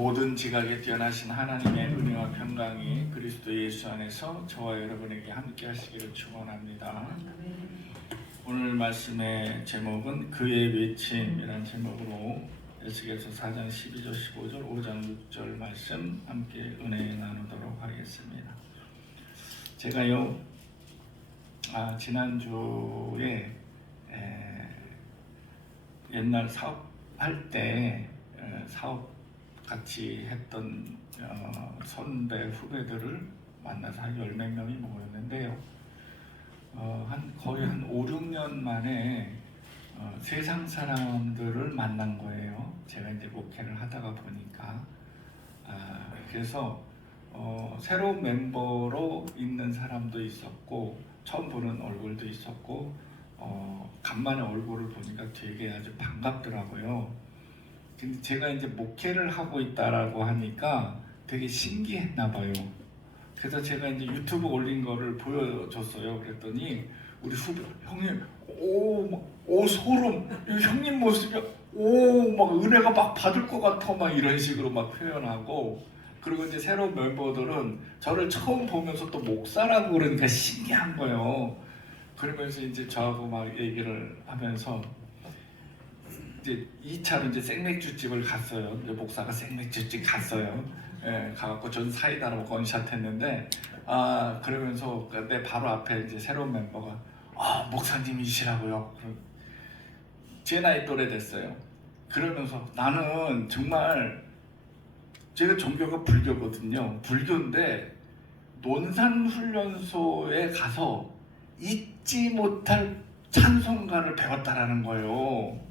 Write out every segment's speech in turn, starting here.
모든 지각에 뛰어나신 하나님의 은혜와 평강이 그리스도 예수 안에서 저와 여러분에게 함께 하시기를 축원합니다. 오늘 말씀의 제목은 그의 외침이라는 제목으로 에스겔서 4장 12절 15절 5장 6절 말씀 함께 은혜 나누도록 하겠습니다. 제가요 지난주에 옛날 사업할 때 사업 같이 했던 선배 후배들을 만나서 한 10몇 명이 모였는데요. 거의 한 5, 6년 만에 세상 사람들을 만난 거예요. 제가 이제 목회를 하다가 보니까. 그래서 새로운 멤버로 있는 사람도 있었고 처음 보는 얼굴도 있었고 간만에 얼굴을 보니까 되게 아주 반갑더라고요. 근데 제가 이제 목회를 하고 있다라고 하니까 되게 신기했나 봐요. 그래서 제가 이제 유튜브 올린 거를 보여줬어요. 그랬더니 우리 후배 형님 오 소름, 형님 모습이 막 은혜가 막 받을 것 같아 막 이런 식으로 막 표현하고, 그리고 이제 새로운 멤버들은 저를 처음 보면서 또 목사라고 그러니까 신기한 거예요. 그러면서 이제 저하고 막 얘기를 하면서 이제 2차로 이제 생맥주집을 갔어요. 이제 목사가 생맥주집 갔어요. 가갖고 전 사이다로 건샷 했는데 그러면서 내 바로 앞에 이제 새로운 멤버가 목사님이시라고요. 제 나이 또래 됐어요. 그러면서 나는 정말 제가 종교가 불교거든요. 불교인데 논산훈련소에 가서 잊지 못할 찬송가를 배웠다라는 거예요.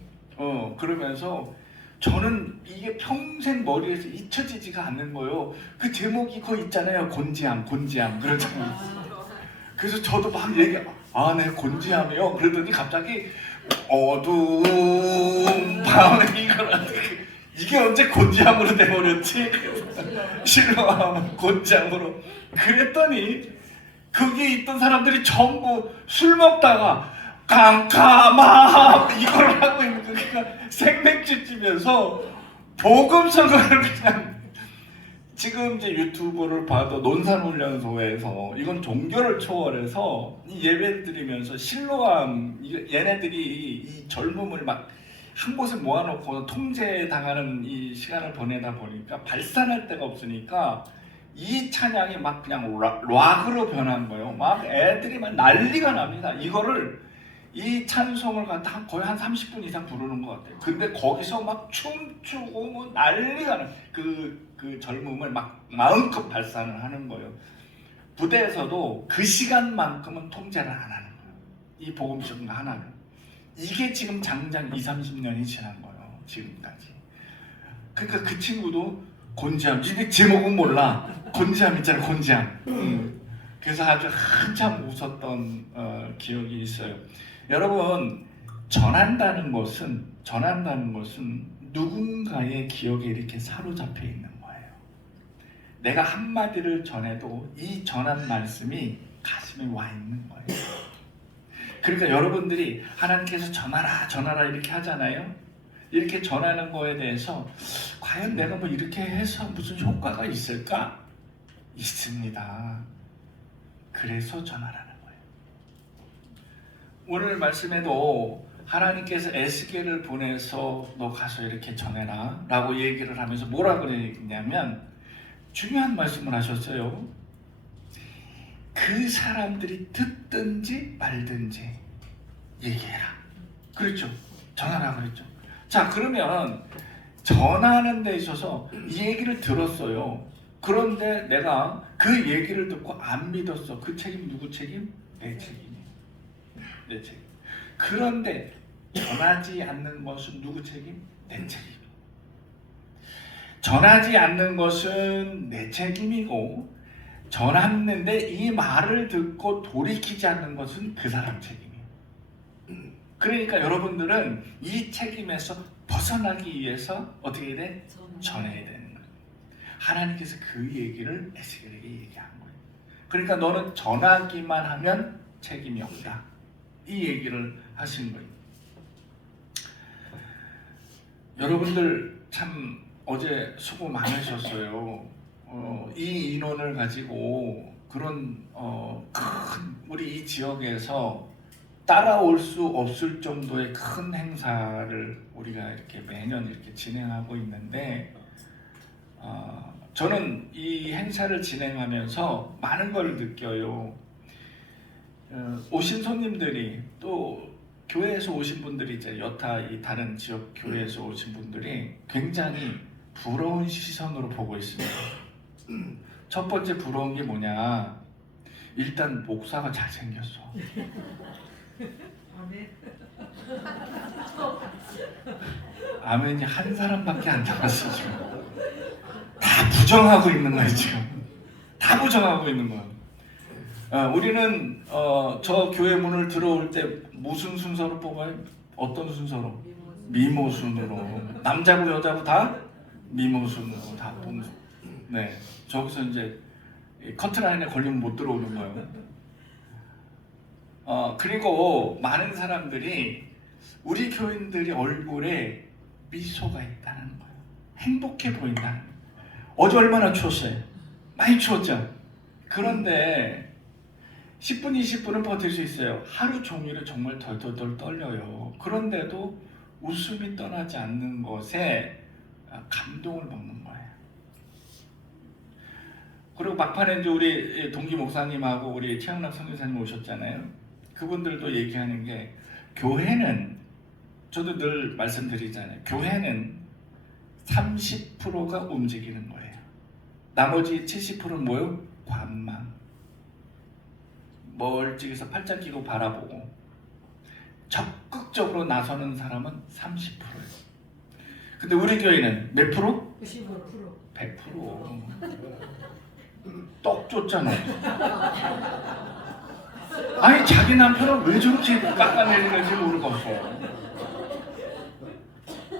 그러면서 저는 이게 평생 머리에서 잊혀지지가 않는 거예요. 그 제목이 그거 있잖아요. 곤지암 그러잖아요. 그래서 저도 막 네 곤지암이요. 그러더니 갑자기 어두운 밤에 이게 언제 곤지암으로 돼버렸지? 실로암 곤지암으로. 그랬더니 거기에 있던 사람들이 전부 술 먹다가 깜깜함 이걸 하고 있는 거예요. 그러니까 생맥주집에서 복음성을 그냥 지금 이제 유튜브를 봐도 논산훈련소에서 이건 종교를 초월해서 이 예배를 드리면서 실로암 얘네들이 이 젊음을 막 한 곳에 모아놓고 통제당하는 이 시간을 보내다 보니까 발산할 데가 없으니까 이 찬양이 막 그냥 락으로 변한 거예요. 막 애들이 막 난리가 납니다. 이 찬송을 갖다 거의 한 30분 이상 부르는 것 같아요. 근데 거기서 막 춤추고 뭐 난리가 나. 그 젊음을 막 마음껏 발산을 하는 거예요. 부대에서도 그 시간만큼은 통제를 안 하는 거예요. 이 복음성 하나는. 이게 지금 장장 20, 30년이 지난 거예요. 지금까지. 그러니까 그 친구도 곤지암, 이 제목은 몰라. 곤지암 있잖아, 곤지암. 그래서 아주 한참 웃었던 기억이 있어요. 여러분, 전한다는 것은 누군가의 기억에 이렇게 사로잡혀 있는 거예요. 내가 한마디를 전해도 이 전한 말씀이 가슴에 와 있는 거예요. 그러니까 여러분들이 하나님께서 전하라 이렇게 하잖아요. 이렇게 전하는 거에 대해서 과연 내가 뭐 이렇게 해서 무슨 효과가 있을까? 있습니다. 그래서 전하라는 거예요. 오늘 말씀에도 하나님께서 에스겔을 보내서 너 가서 이렇게 전해라 라고 얘기를 하면서 뭐라고 그랬냐면 중요한 말씀을 하셨어요. 그 사람들이 듣든지 말든지 얘기해라. 그렇죠? 전하라 그랬죠. 자, 그러면 전하는 데 있어서 이 얘기를 들었어요. 그런데 내가 그 얘기를 듣고 안 믿었어. 그 책임 누구 책임? 내 책임이에요. 내 책임. 그런데 전하지 않는 것은 누구 책임? 내 책임. 전하지 않는 것은 내 책임이고 전했는데 이 말을 듣고 돌이키지 않는 것은 그 사람 책임이에요. 그러니까 여러분들은 이 책임에서 벗어나기 위해서 어떻게 돼? 전해야 되는 거예요. 하나님께서 그 얘기를 에스겔에게 얘기한 거예요. 그러니까 너는 전하기만 하면 책임이 없다. 이 얘기를 하신 거예요. 여러분들 참 어제 수고 많으셨어요. 이 인원을 가지고 그런 큰 우리 이 지역에서 따라올 수 없을 정도의 큰 행사를 우리가 이렇게 매년 이렇게 진행하고 있는데 저는 이 행사를 진행하면서 많은 걸 느껴요. 오신 손님들이 또 교회에서 오신 분들이 이제 여타 이 다른 지역 교회에서 오신 분들이 굉장히 부러운 시선으로 보고 있습니다. 첫 번째 부러운 게 뭐냐? 일단 목사가 잘생겼어. 아멘이 한 사람밖에 안 남았어 지금. 다 부정하고 있는 거야 지금. 다 부정하고 있는 거야. 우리는 저 교회 문을 들어올 때 무슨 순서로 뽑아요? 어떤 순서로? 미모순으로. 남자고 여자고 다 미모순으로 다 뽑는. 네, 저기서 이제 커트라인에 걸리면 못 들어오는 거예요. 그리고 많은 사람들이 우리 교인들이 얼굴에 미소가 있다는 거예요. 행복해 보인다는 거예요. 어제 얼마나 추웠어요? 많이 추웠죠? 그런데 10분, 20분은 버틸 수 있어요. 하루 종일은 정말 덜덜덜 떨려요. 그런데도 웃음이 떠나지 않는 것에 감동을 먹는 거예요. 그리고 막판에 이제 우리 동기 목사님하고 우리 최영락 선교사님 오셨잖아요. 그분들도 얘기하는 게 교회는 저도 늘 말씀드리잖아요. 교회는 30%가 움직이는 거예요. 나머지 70%는 뭐예요? 관망. 멀찍이서 팔짱 끼고 바라보고 적극적으로 나서는 사람은 30%예요. 근데 우리 교회는 몇 프로? 95%. 100%. 떡 줬잖아. 아니 자기 남편은 왜 저렇게 깎아내리는지 모르겠어.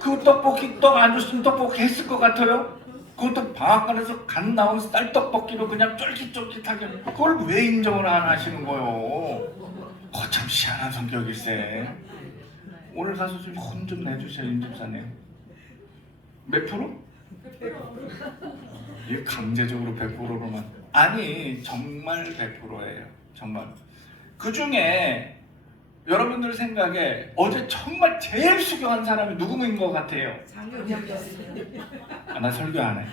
그 떡볶이 떡 안 줬으면 떡볶이 했을 것 같아요? 그것도 방앗간에서 간 나온 쌀떡볶이로 그냥 쫄깃쫄깃하게 그걸 왜 인정을 안 하시는 거예요? 거참 희한한 성격일세. 오늘 가서 좀 혼 좀 내주세요 임 집사님. 몇 프로? 이게 강제적으로 100%로만. 아니 정말 100%예요. 정말. 그 중에 여러분들 생각에 어제 정말 제일 수고한 사람이 누구인 것 같아요? 나 설교 안 해.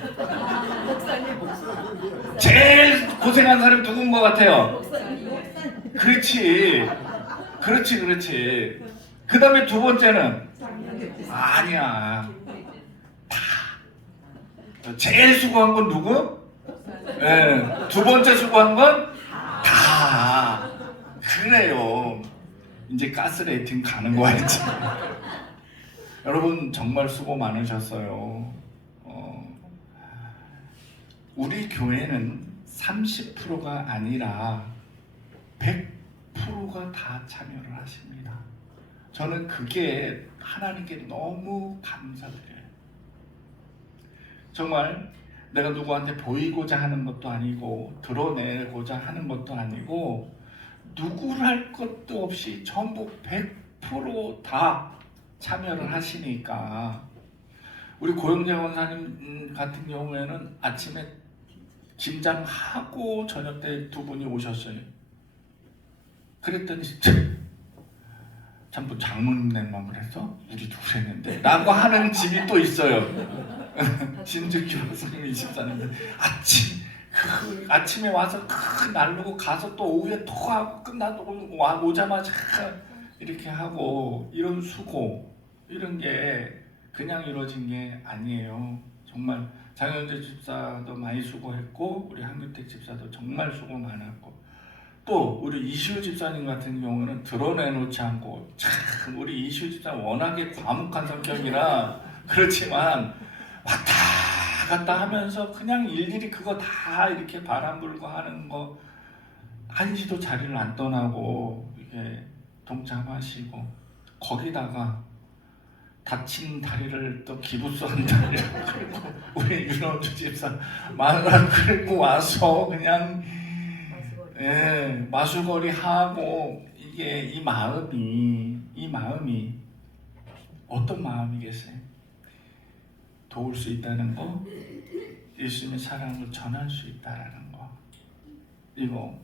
제일 고생한 사람이 누구인 것 같아요? 그렇지. 그 다음에 두 번째는? 아니야. 제일 수고한 건 누구? 네. 두 번째 수고한 건 다. 그래요. 이제 가스레이팅 가는 거야 이제. 여러분 정말 수고 많으셨어요. 우리 교회는 30%가 아니라 100%가 다 참여를 하십니다. 저는 그게 하나님께 너무 감사드려요. 정말 내가 누구한테 보이고자 하는 것도 아니고 드러내고자 하는 것도 아니고 누구를 할 것도 없이 전부 100% 다 참여를 하시니까 우리 고영재 원사님 같은 경우에는 아침에 김장하고 저녁 때 두 분이 오셨어요. 그랬더니 참 뭐 장모님네만 그랬어? 우리도 그랬는데 라고 하는 집이 또 있어요. 신주기 원사님 24년대 아침에 와서 날르고 가서 또 오후에 또 하고 끝나도 오자마자 이렇게 하고 이런 수고 이런 게 그냥 이루어진 게 아니에요. 정말 장현재 집사도 많이 수고했고 우리 한규택 집사도 정말 수고 많았고 또 우리 이시우 집사님 같은 경우는 드러내놓지 않고 참 우리 이시우 집사 워낙에 과묵한 성격이라 그렇지만 왔다 갔다 하면서 그냥 일일이 그거 다 이렇게 바람 불고 하는 거 한시도 자리를 안 떠나고 이게 동참하시고 거기다가 다친 다리를 또 기부스한 다리를 끌고 우리 윤원주 집사 마누라 끌고 와서 그냥 마수거리 하고 이게 이 마음이 어떤 마음이겠어요? 도울 수 있다는 거, 예수님의 사랑을 전할 수 있다는 거. 이거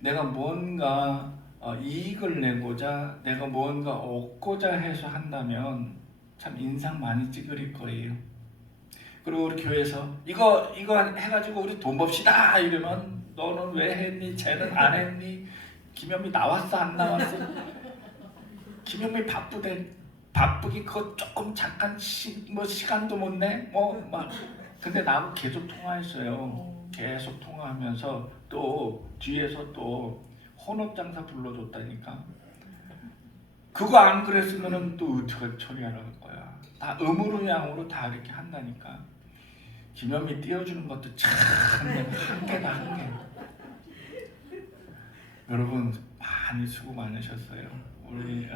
내가 뭔가 이익을 내고자, 내가 뭔가 얻고자 해서 한다면 참 인상 많이 찌그릴 거예요. 그리고 우리 교회에서 이거 해가지고 우리 돈 법시다 이러면 너는 왜 했니? 쟤는 안 했니? 김현미 나왔어 안 나왔어? 김현미 바쁘긴 그거 조금 잠깐 시간도 못 내? 막 근데 나하고 계속 통화했어요. 계속 통화하면서 또 뒤에서 또 혼업장사 불러줬다니까. 그거 안 그랬으면은 또 어떻게 처리하라는 거야. 다 음으로 다 이렇게 한다니까. 김현미 띄워주는 것도 참 한계다 한계. 여러분 많이 수고 많으셨어요. 우리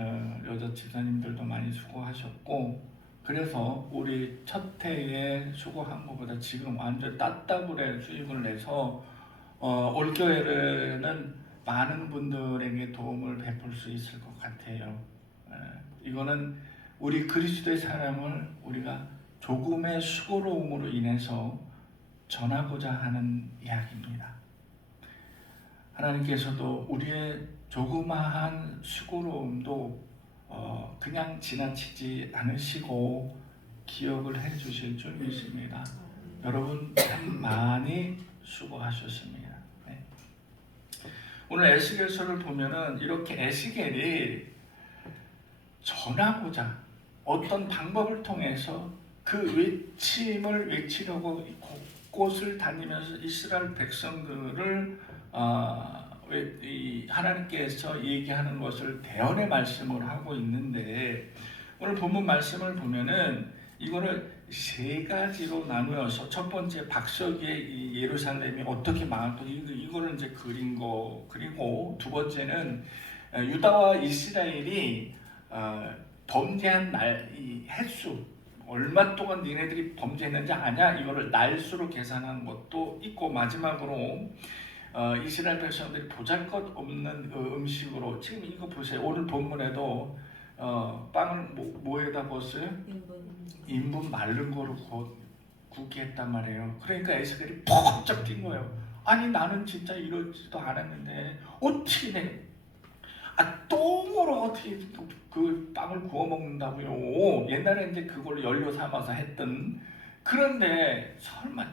여자 집사님들도 많이 수고하셨고, 그래서 우리 첫 해에 수고한 것보다 지금 완전 따따블의 수익을 내서 올겨울에는 많은 분들에게 도움을 베풀 수 있을 것 같아요. 이거는 우리 그리스도의 사랑을 우리가 조금의 수고로움으로 인해서 전하고자 하는 이야기입니다. 하나님께서도 우리의 조그마한 수고로움도 그냥 지나치지 않으시고 기억을 해 주실 줄 믿습니다. 여러분 참 많이 수고하셨습니다. 네. 오늘 에스겔서를 보면은 이렇게 에스겔이 전하고자 어떤 방법을 통해서 그 외침을 외치려고 곳곳을 다니면서 이스라엘 백성들을 하나님께서 얘기하는 것을 대언의 말씀을 하고 있는데, 오늘 본문 말씀을 보면은 이거를 세 가지로 나누어서, 첫 번째 박석기의 이 예루살렘이 어떻게 망했고 이거를 이제 그린 거, 그리고 두 번째는 유다와 이스라엘이 범죄한 이 횟수, 얼마 동안 니네들이 범죄했는지 아냐? 이거를 날수로 계산한 것도 있고, 마지막으로 이스라엘 백성들이 보잘것없는 음식으로, 지금 이거 보세요. 오늘 본문에도 빵을 뭐에다 구웠어요? 인분 마른 거로 굽게 했단 말이에요. 그러니까 에스겔이 퍽쩍 뛴 거예요. 아니 나는 진짜 이러지도 않았는데 어떻게 똥으로 어떻게 그 빵을 구워 먹는다고요? 옛날에 이제 그걸 연료 삼아서 했던. 그런데 설마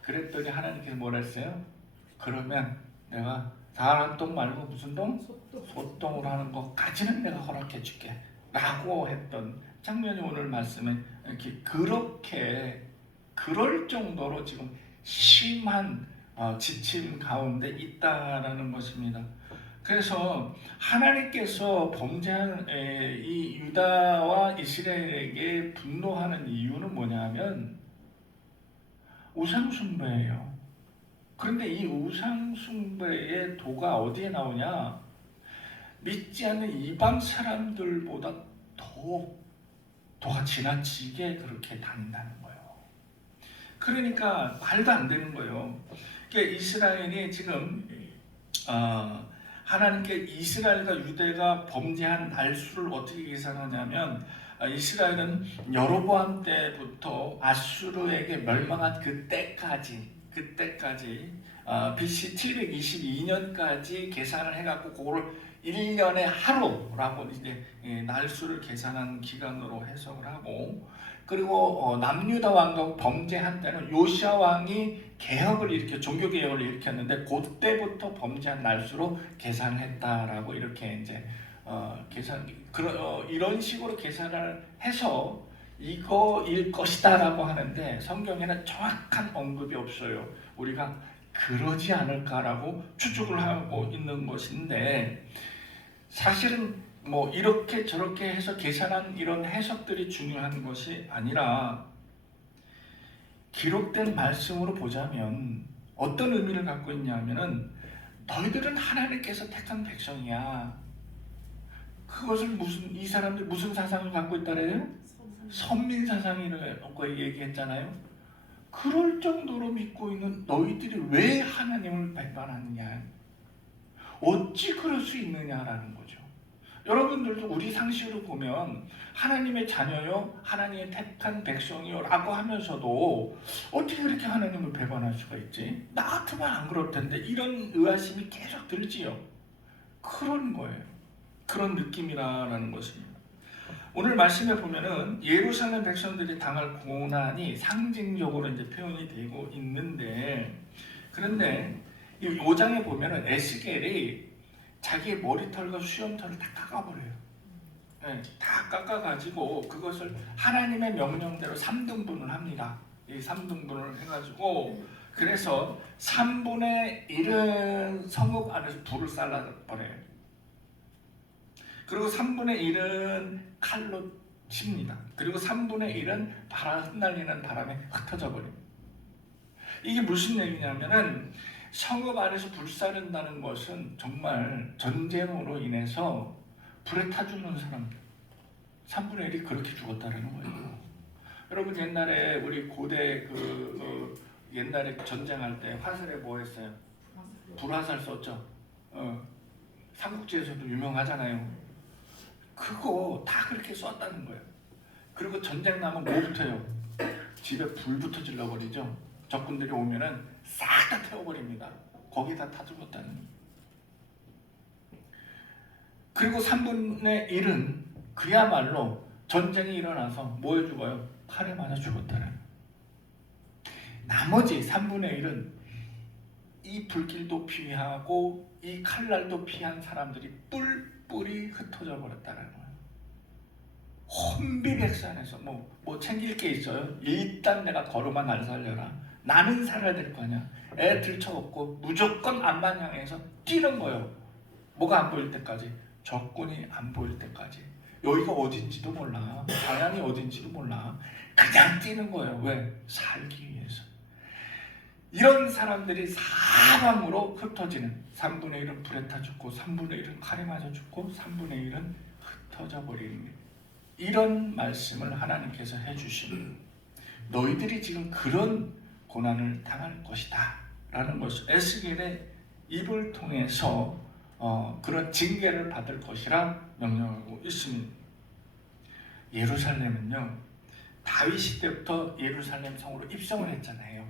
그랬더니 하나님께서 뭐라 했어요? 그러면 내가 사람 똥 말고 무슨 똥? 소똥으로 하는 것까지는 내가 허락해 줄게 라고 했던 장면이 오늘 말씀에 이렇게 그렇게 그럴 정도로 지금 심한 지침 가운데 있다라는 것입니다. 그래서 하나님께서 범죄한 이 유다와 이스라엘에게 분노하는 이유는 뭐냐면 우상숭배예요. 그런데 이 우상숭배의 도가 어디에 나오냐? 믿지 않는 이방 사람들보다 도가 지나치게 그렇게 다닌다는 거예요. 그러니까 말도 안 되는 거예요. 그러니까 이스라엘이 지금 하나님께 이스라엘과 유대가 범죄한 날수를 어떻게 계산하냐면, 이스라엘은 여로보암 때부터 아수르에게 멸망한 그때까지 BC 722년까지 계산을 해갖고 그걸 1년의 하루라고 이제 날수를 계산한 기간으로 해석을 하고, 그리고 남유다 왕국 범죄한 때는 요시야 왕이 종교 개혁을 일으켰는데 그때부터 범죄한 날수로 계산을 했다라고 이렇게 이제 이런 식으로 계산을 해서 이거일 것이다라고 하는데, 성경에는 정확한 언급이 없어요. 우리가 그러지 않을까라고 추측을 하고 있는 것인데, 사실은 뭐 이렇게 저렇게 해서 계산한 이런 해석들이 중요한 것이 아니라 기록된 말씀으로 보자면 어떤 의미를 갖고 있냐면은, 너희들은 하나님께서 택한 백성이야. 그것을 이 사람들 무슨 사상을 갖고 있다래요? 선민 사상이라고 얘기했잖아요. 그럴 정도로 믿고 있는 너희들이 왜 하나님을 배반하느냐? 어찌 그럴 수 있느냐라는 거죠. 여러분들도 우리 상식으로 보면 하나님의 자녀요, 하나님의 택한 백성이요 라고 하면서도 어떻게 그렇게 하나님을 배반할 수가 있지? 나 같으면 안 그럴 텐데, 이런 의아심이 계속 들지요. 그런 거예요. 그런 느낌이라는 것입니다. 오늘 말씀에 보면은 예루살렘 백성들이 당할 고난이 상징적으로 이제 표현이 되고 있는데, 그런데 이 5장에 보면은 에스겔이 자기의 머리털과 수염털을 다 깎아버려요. 네, 다 깎아가지고 그것을 하나님의 명령대로 3등분을 합니다. 이 3등분을 해가지고 그래서 3분의 1은 성읍 안에서 불을 쌀라버려요. 그리고 3분의 1은 칼로 칩니다. 그리고 3분의 1은 흩날리는 바람에 흩어져 버립니다. 이게 무슨 얘기냐면은 성읍 안에서 불사른다는 것은 정말 전쟁으로 인해서 불에 타 죽는 사람들 3분의 1이 그렇게 죽었다는 거예요. 여러분 옛날에 우리 고대 옛날에 전쟁할 때 화살에 뭐 했어요? 불화살 썼죠. 삼국지에서도 유명하잖아요. 그거 다 그렇게 썼다는 거예요. 그리고 전쟁 나면 뭐부터요? 집에 불부터 질러버리죠. 적군들이 오면은 싹 다 태워버립니다. 거기다 타 죽었다는 거예요. 그리고 3분의 1은 그야말로 전쟁이 일어나서 뭐에 죽어요? 칼에 맞아 죽었다는 거예요. 나머지 3분의 1은 이 불길도 피하고 이 칼날도 피한 사람들이 뿔뿔이 흩어져 버렸다는 거예요. 혼비백산해서 뭐 챙길 게 있어요? 일단 내가 걸어만 날 살려라. 나는 살아야 될 거 아니야. 애 들쳐업고 무조건 안만 향해서 뛰는 거예요. 뭐가 안 보일 때까지. 적군이 안 보일 때까지. 여기가 어딘지도 몰라. 방향이 어딘지도 몰라. 그냥 뛰는 거예요. 왜? 살기 위해서. 이런 사람들이 사방으로 흩어지는 3분의 1은 불에 타 죽고 3분의 1은 칼에 맞아 죽고 3분의 1은 흩어져 버리는 이런 말씀을 하나님께서 해주시는 너희들이 지금 그런 고난을 당할 것이다 라는 것을 에스겔의 입을 통해서 그런 징계를 받을 것이라 명령하고 있습니다. 예루살렘은요 다윗 때부터 예루살렘 성으로 입성을 했잖아요.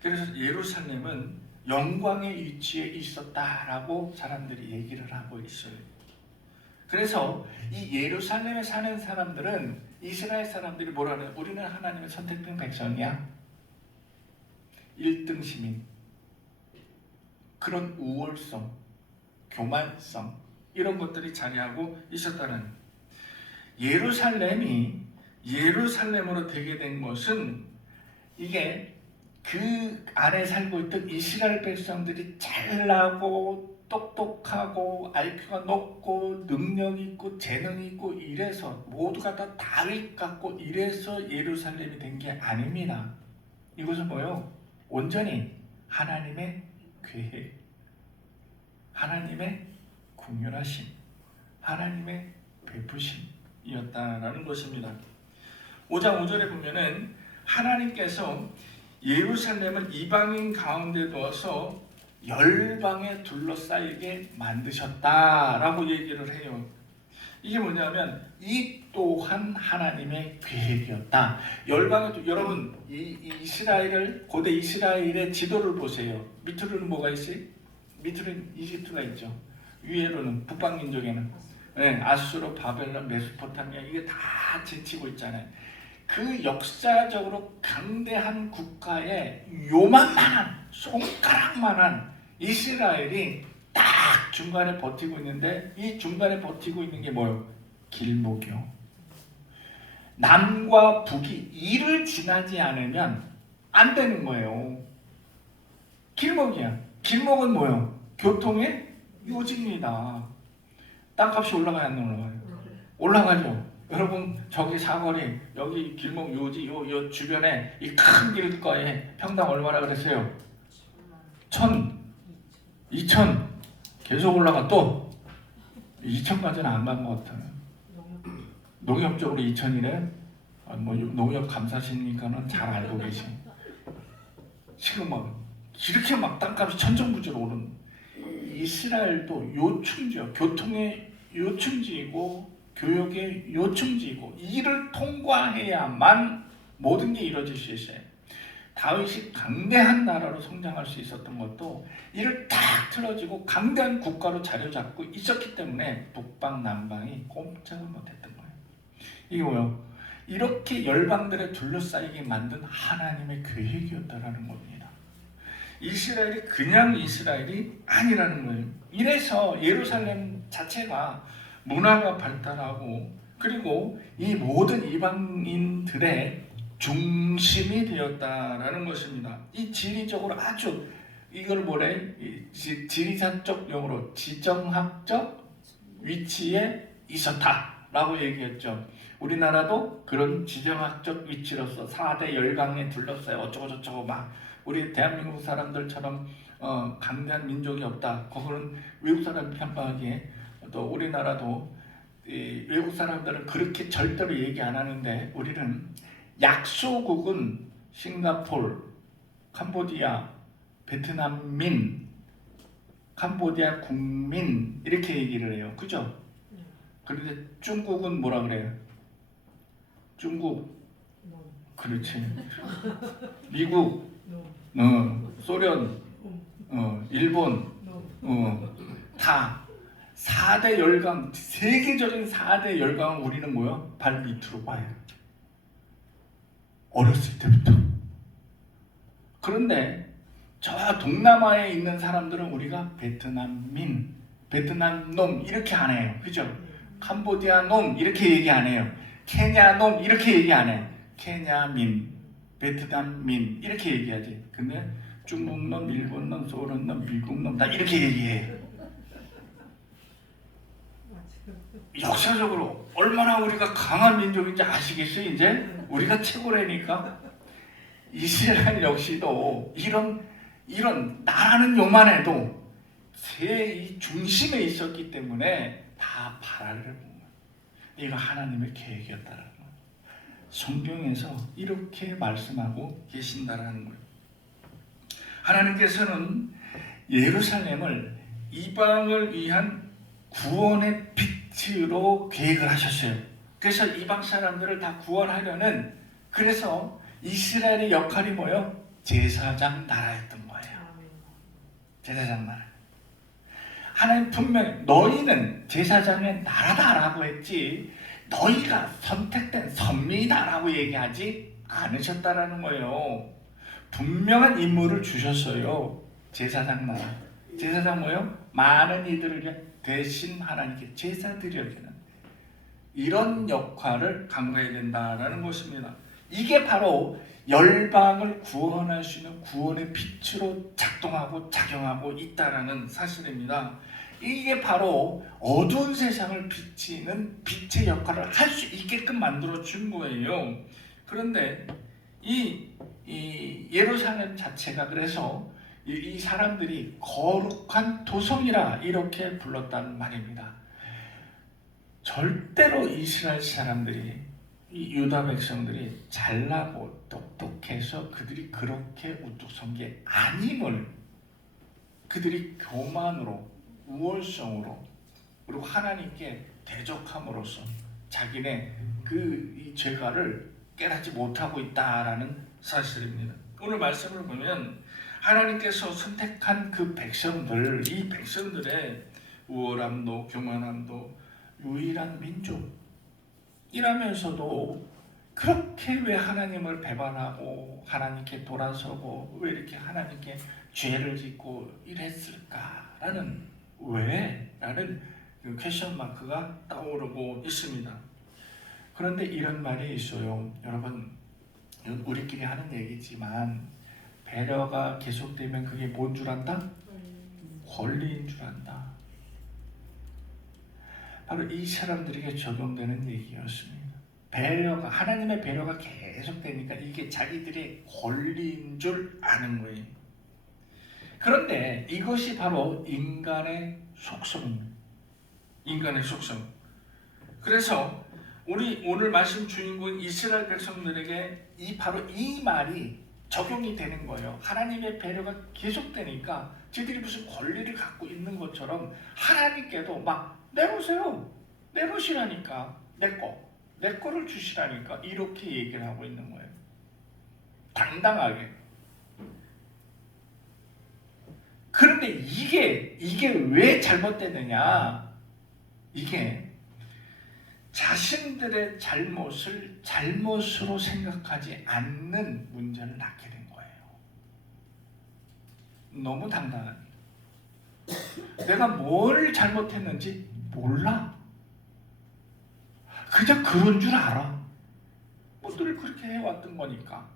그래서 예루살렘은 영광의 위치에 있었다라고 사람들이 얘기를 하고 있어요. 그래서 이 예루살렘에 사는 사람들은 이스라엘 사람들이 뭐라는 우리는 하나님의 선택된 백성이야. 1등 시민. 그런 우월성, 교만성 이런 것들이 자리하고 있었다는 예루살렘이 예루살렘으로 되게 된 것은 이게 그 안에 살고 있던 이스라엘 백성들이 잘나고 똑똑하고 IQ가 높고 능력 있고 재능 있고 이래서 모두가 다 다윗 같고 이래서 예루살렘이 된 게 아닙니다. 이것은 뭐요? 온전히 하나님의 계획, 하나님의 긍휼하심, 하나님의 베푸심이었다라는 것입니다. 5장 5절에 보면은 하나님께서 예루살렘을 이방인 가운데 두어서 열방에 둘러싸이게 만드셨다라고 얘기를 해요. 이게 뭐냐면 이 또한 하나님의 계획이었다. 열방에 여러분 이 이스라엘을 고대 이스라엘의 지도를 보세요. 밑으로는 뭐가 있어요? 밑으로는 이집트가 있죠. 위에로는 북방 민족에는 아수르, 바벨론, 메소포타미아 이게 다 지치고 있잖아요. 그 역사적으로 강대한 국가에 요만한 손가락만한 이스라엘이 딱 중간에 버티고 있는데 이 중간에 버티고 있는 게 뭐예요? 길목이요. 남과 북이 이를 지나지 않으면 안 되는 거예요. 길목이야. 길목은 뭐예요? 교통의 요지입니다. 땅값이 올라가야 안 올라가요? 올라가죠. 여러분 저기 사거리 여기 길목 요지 요 주변에 이 큰 길거리에 평당 얼마나 그랬어요? 1,000, 2,000 계속 올라가. 또 2,000까지는 안 간 것 같아요. 농협적으로 2,000이래. 뭐 농협 감사시니까는 잘 알고 계시. 지금 막 이렇게 막 땅값이 천정부지로 오른 이스라엘도 요충지요. 교통의 요충지이고 교역의 요충지이고 이를 통과해야만 모든 게 이루어질 수 있어요. 다윗이 강대한 나라로 성장할 수 있었던 것도 이를 딱 틀어지고 강대한 국가로 자리 잡고 있었기 때문에 북방 남방이 꼼짝을 못했던 거예요. 이게 뭐예요? 이렇게 열방들에 둘러싸이게 만든 하나님의 계획이었다라는 겁니다. 이스라엘이 그냥 이스라엘이 아니라는 거예요. 이래서 예루살렘 자체가 문화가 발달하고 그리고 이 모든 이방인들의 중심이 되었다라는 것입니다. 이 지리적으로 아주 이걸 뭐래? 지리사적 용어로 지정학적 위치에 있었다라고 얘기했죠. 우리나라도 그런 지정학적 위치로서 4대 열강에 둘러싸여 어쩌고 저쩌고 막 우리 대한민국 사람들처럼 강대한 민족이 없다. 그거는 외국 사람 평가하기에 또 우리나라도 외국 사람들은 그렇게 절대로 얘기 안 하는데 우리는 약소국은 싱가포르, 캄보디아, 베트남민, 캄보디아 국민 이렇게 얘기를 해요. 그죠? 그런데 중국은 뭐라 그래요? 중국. 그렇지. 미국, 소련, 일본, 다 4대 열강, 세계적인 4대 열강을 우리는 뭐야? 발 밑으로 봐요. 어렸을 때부터. 그런데 저 동남아에 있는 사람들은 우리가 베트남민, 베트남 놈 이렇게 안 해요. 그죠? 캄보디아 놈 이렇게 얘기 안 해요. 케냐 놈 이렇게 얘기 안 해요. 케냐민, 베트남민 이렇게 얘기하지. 근데 중국 놈, 일본 놈, 소련 놈, 미국 놈 다 이렇게 얘기해. 역사적으로 얼마나 우리가 강한 민족인지 아시겠어요? 이제 우리가 최고라니까. 이스라엘 역시도 이런 나라는 요만해도 이 중심에 있었기 때문에 다 바라를 본 거예요. 이거 하나님의 계획이었다라는 거예요. 성경에서 이렇게 말씀하고 계신다라는 거예요. 하나님께서는 예루살렘을 이방을 위한 구원의 빛으로 계획을 하셨어요. 그래서 이방 사람들을 다 구원하려는, 그래서 이스라엘의 역할이 뭐예요? 제사장 나라였던 거예요. 제사장 나라. 하나님 분명히 너희는 제사장의 나라다라고 했지 너희가 선택된 선민이다라고 얘기하지 않으셨다라는 거예요. 분명한 임무를 주셨어요. 제사장 나라. 제사장 뭐예요? 많은 이들을 위해 대신 하나님께 제사 드려야되는 이런 역할을 감당해야 된다라는 것입니다. 이게 바로 열방을 구원할 수 있는 구원의 빛으로 작동하고 작용하고 있다라는 사실입니다. 이게 바로 어두운 세상을 비치는 빛의 역할을 할 수 있게끔 만들어 준 거예요. 그런데 이 예루살렘 자체가 그래서 이 사람들이 거룩한 도성이라 이렇게 불렀다는 말입니다. 절대로 이스라엘 사람들이, 이 유다 백성들이 잘나고 똑똑해서 그들이 그렇게 우뚝 선 게 아님을, 그들이 교만으로 우월성으로 그리고 하나님께 대적함으로써 자기네 이 죄가를 깨닫지 못하고 있다라는 사실입니다. 오늘 말씀을 보면 하나님께서 선택한 그 백성들, 이 백성들의 우월함도 교만함도 유일한 민족이라면서도 그렇게 왜 하나님을 배반하고 하나님께 돌아서고 왜 이렇게 하나님께 죄를 짓고 이랬을까라는, 왜? 라는 그 퀘션 마크가 떠오르고 있습니다. 그런데 이런 말이 있어요. 여러분, 우리끼리 하는 얘기지만 배려가 계속되면 그게 뭔 줄 안다? 권리인 줄 안다. 바로 이 사람들에게 적용되는 얘기였습니다. 배려가, 하나님의 배려가 계속되니까 이게 자기들의 권리인 줄 아는 거예요. 그런데 이것이 바로 인간의 속성입니다. 인간의 속성. 그래서 우리 오늘 말씀 주인공인 이스라엘 백성들에게 바로 이 말이 적용이 되는 거예요. 하나님의 배려가 계속되니까 저들이 무슨 권리를 갖고 있는 것처럼 하나님께도 막 내놓으세요. 내놓으시라니까. 내 거를 주시라니까. 이렇게 얘기를 하고 있는 거예요. 당당하게. 그런데 이게 왜 잘못됐느냐? 이게 자신들의 잘못을 잘못으로 생각하지 않는 문제를 낳게 된 거예요. 너무 당당하게. 내가 뭘 잘못했는지 몰라. 그냥 그런 줄 알아. 뭐 늘 그렇게 해왔던 거니까.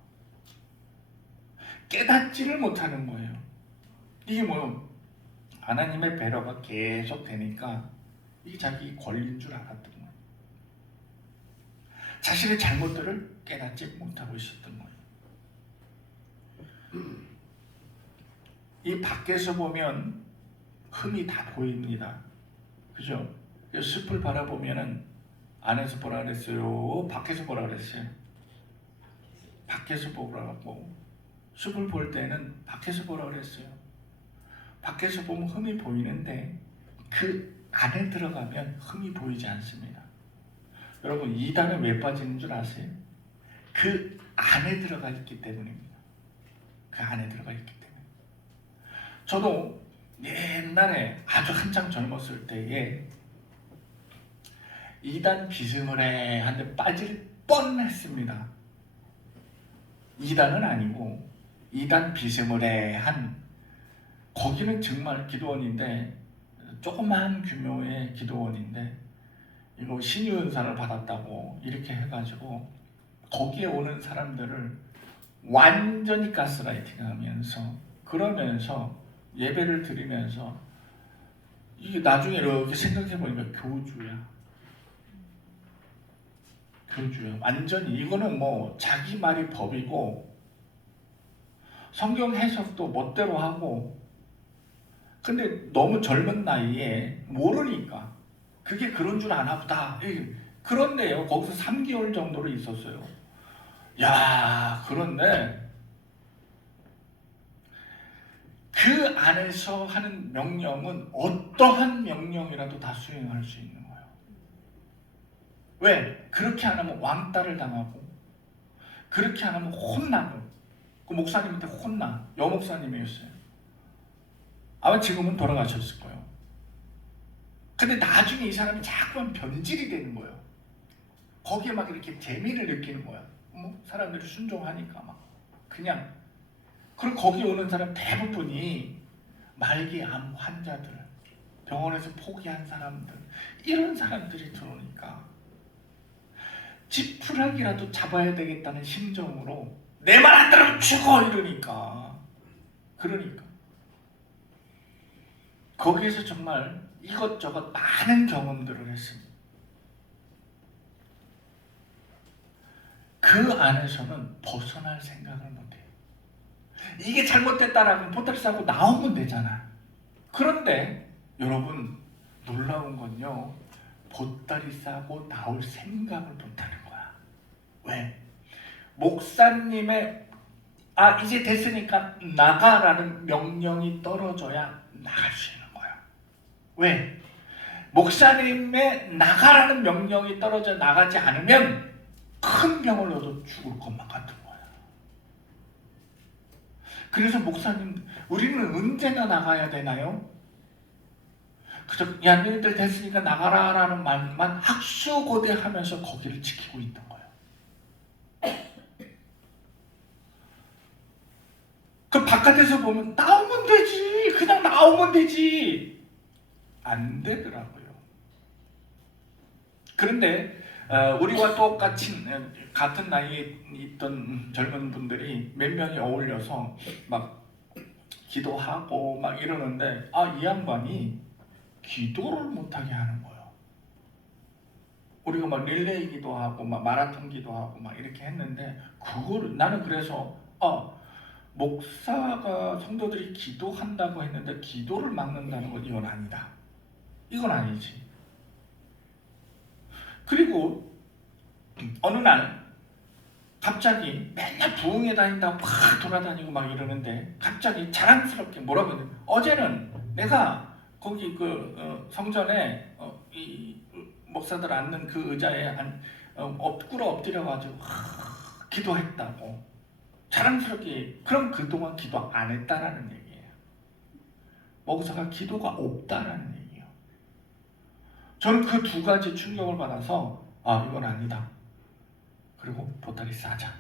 깨닫지를 못하는 거예요. 이게 뭐요? 하나님의 배려가 계속 되니까 이게 자기 권리인 줄 알았던 거예요. 자신의 잘못들을 깨닫지 못하고 있었던 거예요. 이 밖에서 보면 흠이 다 보입니다. 그죠? 숲을 바라보면은 안에서 보라 그랬어요? 밖에서 보라 그랬어요? 밖에서 보라고. 숲을 볼 때는 밖에서 보라 그랬어요. 밖에서 보면 흠이 보이는데 그 안에 들어가면 흠이 보이지 않습니다. 여러분, 이단에 왜 빠지는 줄 아세요? 그 안에 들어가 있기 때문입니다. 그 안에 들어가 있기 때문에. 저도 옛날에 아주 한창 젊었을 때에 이단 비스무레 한데 빠질 뻔했습니다. 이단은 아니고 이단 비스무레한, 거기는 정말 기도원인데 조그만 규모의 기도원인데 이거 신유은사를 받았다고 이렇게 해가지고 거기에 오는 사람들을 완전히 가스라이팅하면서 그러면서 예배를 드리면서 이게 나중에 이렇게 생각해보니까 교주야. 완전히 이거는 뭐 자기 말이 법이고 성경 해석도 멋대로 하고, 근데 너무 젊은 나이에 모르니까 그게 그런 줄 아나 보다. 그런데요, 거기서 3개월 정도를 있었어요. 야, 그런데 그 안에서 하는 명령은 어떠한 명령이라도 다 수행할 수 있는 거예요. 왜? 그렇게 안 하면 왕따를 당하고, 그렇게 안 하면 혼나고. 그 목사님한테 혼나. 여목사님이었어요. 아마 지금은 돌아가셨을 거예요. 근데 나중에 이 사람이 자꾸만 변질이 되는 거예요. 거기에 막 이렇게 재미를 느끼는 거야. 뭐 사람들이 순종하니까 막 그냥. 그리고 거기 오는 사람 대부분이 말기암 환자들, 병원에서 포기한 사람들, 이런 사람들이 들어오니까 지푸라기라도 잡아야 되겠다는 심정으로 내 말 안 들으면 죽어 이러니까. 그러니까 거기에서 정말 이것저것 많은 경험들을 했습니다. 그 안에서는 벗어날 생각을 못해요. 이게 잘못됐다라고 보따리 싸고 나오면 되잖아. 그런데 여러분, 놀라운 건요, 보따리 싸고 나올 생각을 못하는 거야. 왜? 목사님의 이제 됐으니까 나가라는 명령이 떨어져야 나갈 수 있는 거야. 왜? 목사님의 나가라는 명령이 떨어져 나가지 않으면 큰 병을 얻어 죽을 것만 같은 거야. 그래서 목사님, 우리는 언제나 나가야 되나요? 그저 야, 너희들 됐으니까 나가라라는 말만 학수고대하면서 거기를 지키고 있던 거예요. 그 바깥에서 보면 나오면 되지, 그냥 나오면 되지. 안 되더라고요. 그런데 우리와 똑같이 같은 나이에 있던 젊은 분들이 몇 명이 어울려서 막 기도하고 막 이러는데 이 양반이 기도를 못하게 하는 거예요. 우리가 막 릴레이 기도하고 막 마라톤 기도하고 막 이렇게 했는데 그거를 나는 그래서 목사가 성도들이 기도한다고 했는데 기도를 막는다는 건 이건 아니다. 이건 아니지. 그리고 어느 날 갑자기 맨날 부흥회 다닌다고 막 돌아다니고 막 이러는데 갑자기 자랑스럽게 뭐라고 하냐, 어제는 내가 거기 성전에 이 목사들 앉는 그 의자에 꿇어 엎드려가지고 기도했다고 자랑스럽게. 그럼 그동안 기도 안 했다라는 얘기예요. 목사가 기도가 없다라는 얘기예요. 저는 그 두 가지 충격을 받아서 이건 아니다. 그리고 보따리 싸자.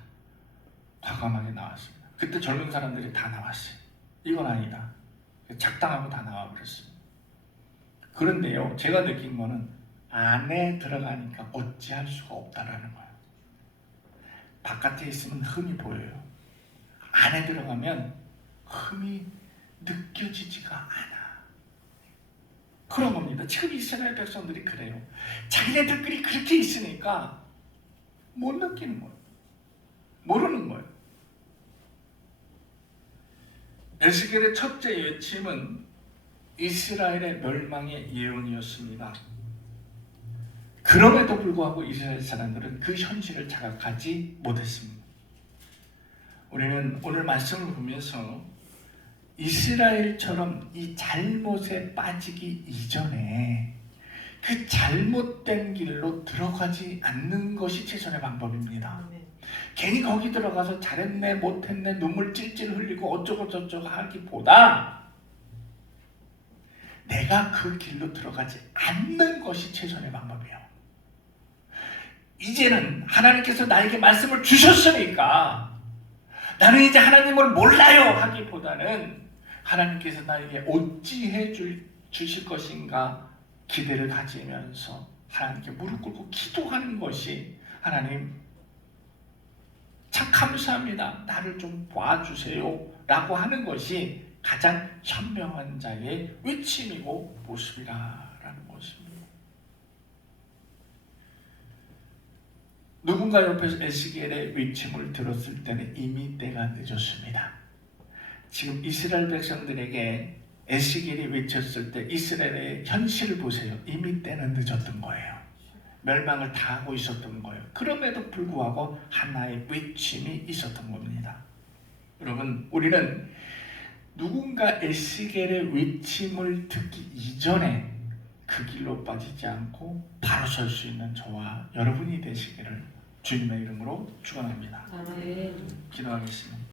과감하게 나왔습니다. 그때 젊은 사람들이 다 나왔어요. 이건 아니다. 작당하고 다 나와버렸습니다. 그런데요, 제가 느낀 거는 안에 들어가니까 어찌할 수가 없다라는 거예요. 바깥에 있으면 흠이 보여요. 안에 들어가면 흠이 느껴지지가 않아. 그런 겁니다. 지금 이스라엘 백성들이 그래요. 자기네들끼리 그렇게 있으니까 못 느끼는 거예요. 모르는 거예요. 에스겔의 첫째 예침은 이스라엘의 멸망의 예언이었습니다. 그럼에도 불구하고 이스라엘 사람들은 그 현실을 자각하지 못했습니다. 우리는 오늘 말씀을 보면서 이스라엘처럼 이 잘못에 빠지기 이전에 그 잘못된 길로 들어가지 않는 것이 최선의 방법입니다. 괜히 거기 들어가서 잘했네 못했네 눈물 찔찔 흘리고 어쩌고 저쩌고 하기보다 내가 그 길로 들어가지 않는 것이 최선의 방법이에요. 이제는 하나님께서 나에게 말씀을 주셨으니까 나는 이제 하나님을 몰라요 하기보다는 하나님께서 나에게 어찌해 주실 것인가 기대를 가지면서 하나님께 무릎 꿇고 기도하는 것이, 하나님 참 감사합니다, 나를 좀 봐주세요 라고 하는 것이 가장 현명한 자의 외침이고 모습이라는 것입니다. 누군가 옆에서 에스겔의 외침을 들었을 때는 이미 때가 늦었습니다. 지금 이스라엘 백성들에게 에스겔이 외쳤을 때 이스라엘의 현실을 보세요. 이미 때는 늦었던 거예요. 멸망을 당하고 있었던 거예요. 그럼에도 불구하고 하나의 외침이 있었던 겁니다. 여러분, 우리는 누군가 에스겔의 외침을 듣기 이전에 그 길로 빠지지 않고 바로 설 수 있는 저와 여러분이 되시기를 주님의 이름으로 축원합니다. 아멘. 기도하겠습니다.